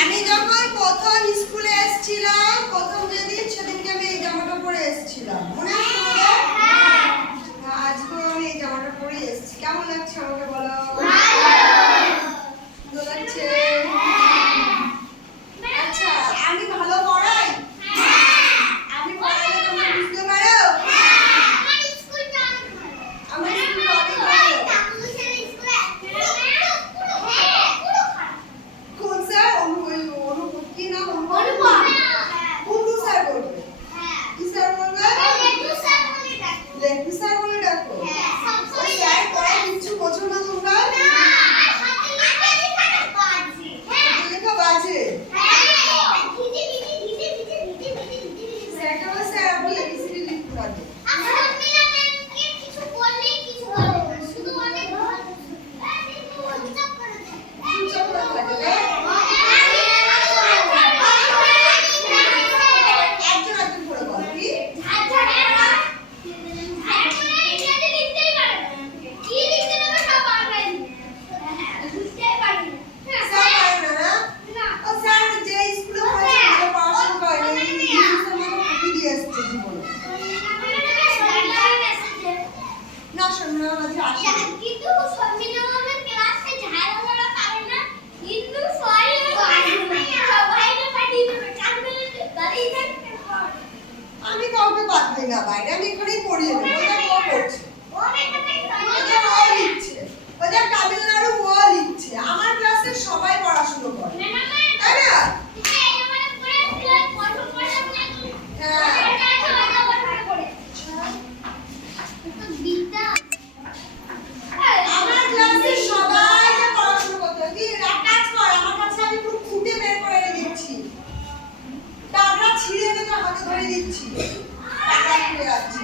আমি যখন প্রথম স্কুলে এসেছিলাম, প্রথম যেদিন সেদিনকে আমি এই জামাটা পরে এসেছিলাম, মনে আছে তোমাদের? আজকে আমি এই জামাটা পরে এসেছি। কেমন লাগছে আমাকে বলো? সুন্দর লাগছে? আচ্ছা, আমি ভালো পড়াই? আমি পড়ালে তোমরা বুঝতে পারো? আমার স্কুলটা অনেক ভালো। কোন স্যার? অনু কি নাম? অনু স্যার বলবে? কি স্যার বলবে? লেটু স্যার বলে ডাকো? ওই স্যার পড়ায় কিচ্ছু বোঝো না তোমরা? লেখা বাজে? স্যারকে বলে স্যার বলে বিসিডি লিখতে পারবে। চুপচাপ করে থাকে না? একজন একজন করে বল কি? আমি কাউকে বাদ দিই না বাইরে, আমি এখানেই পড়িয়ে দেবো। ওরা ও করছে, ওদের ও লিখছে, ওদের তামিলনাড়ু ও লিখছে। আমার ক্লাসে সবাই পড়াশোনা করে, তাই না? আমার ক্লাসে সবাই পড়াশোনা করতে। তুই এক কাজ কর, আমার কাছে আমি পুরো খুঁটে বের করে দিচ্ছি, টাকা ছিঁড়ে এনে তো হাতে ধরে দিচ্ছি, টাকা খুলে যাচ্ছে।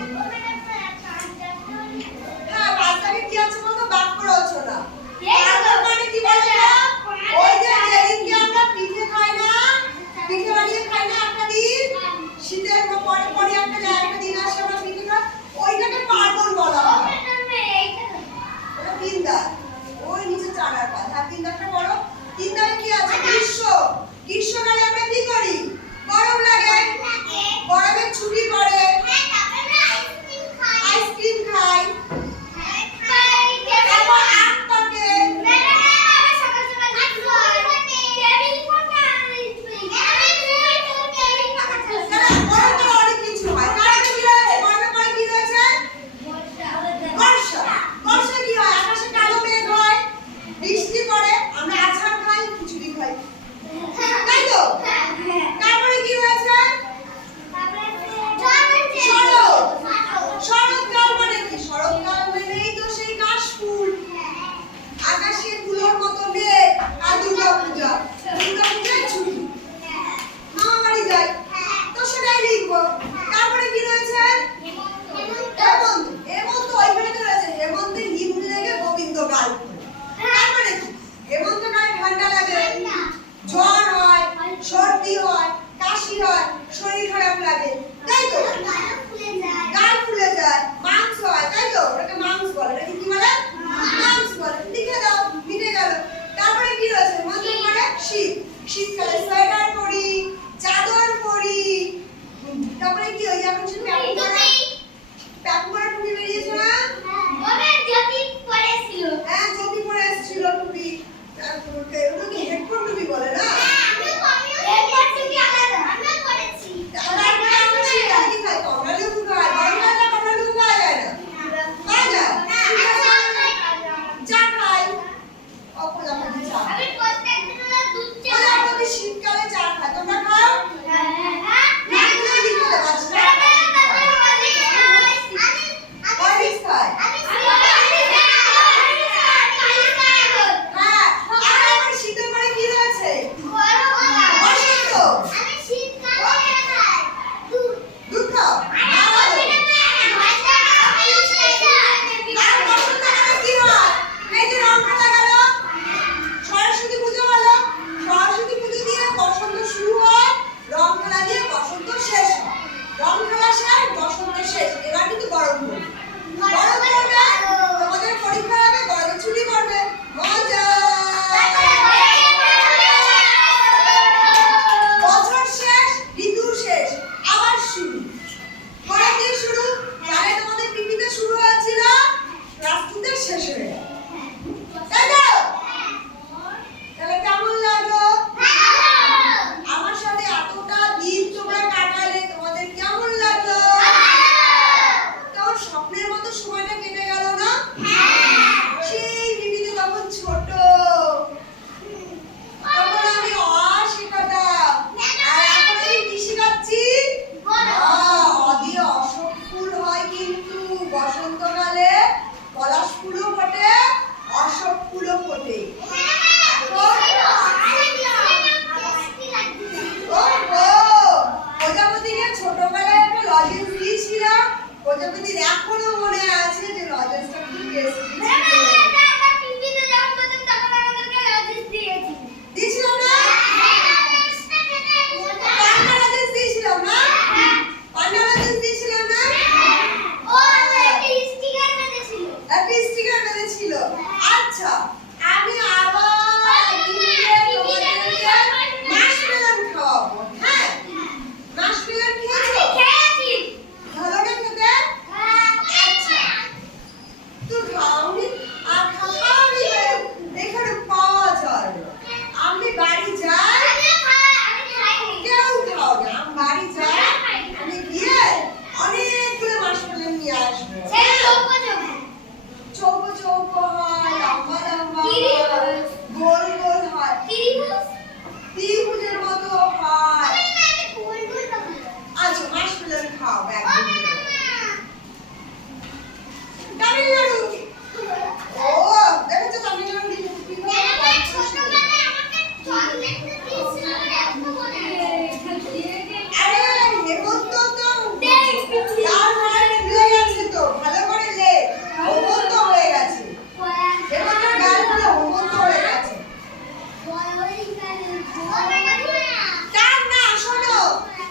টান না, শোনো,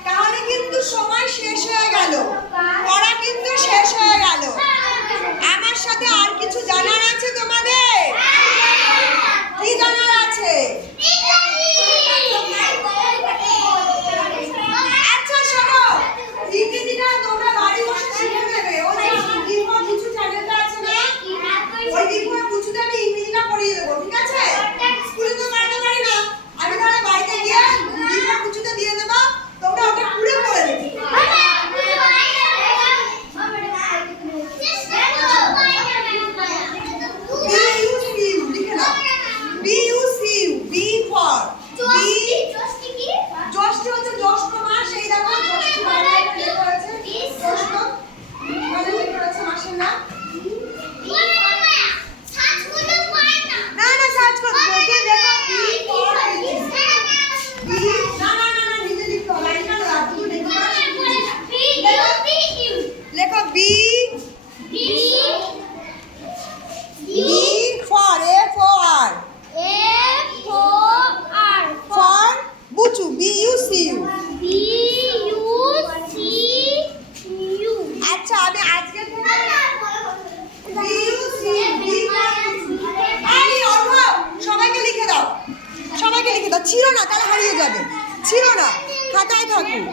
তাহলে কিন্তু সময় শেষ হয়ে গেল, পড়া কিন্তু শেষ হয়ে গেল। আমার সাথে আর কিছু জানার আছে তোমাদের? কি জানার আছে? আচ্ছা শোনো, ইংরেজিটা তোমরা বাড়ি বসে শিখে নেবে। ওই যে আমার বিফোর কিছু চ্যানেলটা আছে না, ওই বিফোর কিছুটা আমি ইংরেজিটা পড়িয়ে দেবো, ঠিক আছে? স্কুলে তো পড়াতে পারি না, আমি তাহলে বাড়িতে গিয়ে বিফোর কিছুটা দিয়ে দেবো, তোমরা ওটা পুরো পড়ে নেবে। B-U-C-U লিখে নাও। B-U-C-U, B for জ্যৈষ্ঠ হচ্ছে জ্যৈষ্ঠ মাস, এই দেখো জ্যৈষ্ঠ বাংলায় লেখা আছে জ্যৈষ্ঠ, এখানে লেখা আছে মাসের নাম। না না সার্চ করতে ওকে দেখো B for B, না না না না নিজে লিখো, লাইন না রাখো, লেখো B for A for Busu, B-U-C-U। আচ্ছা আমি আজকে থেকে সবাইকে লিখে দাও, সবাইকে লিখে দাও। ছিল না তাহলে হারিয়ে যাবে, ছিল না খাতায় থাকুক।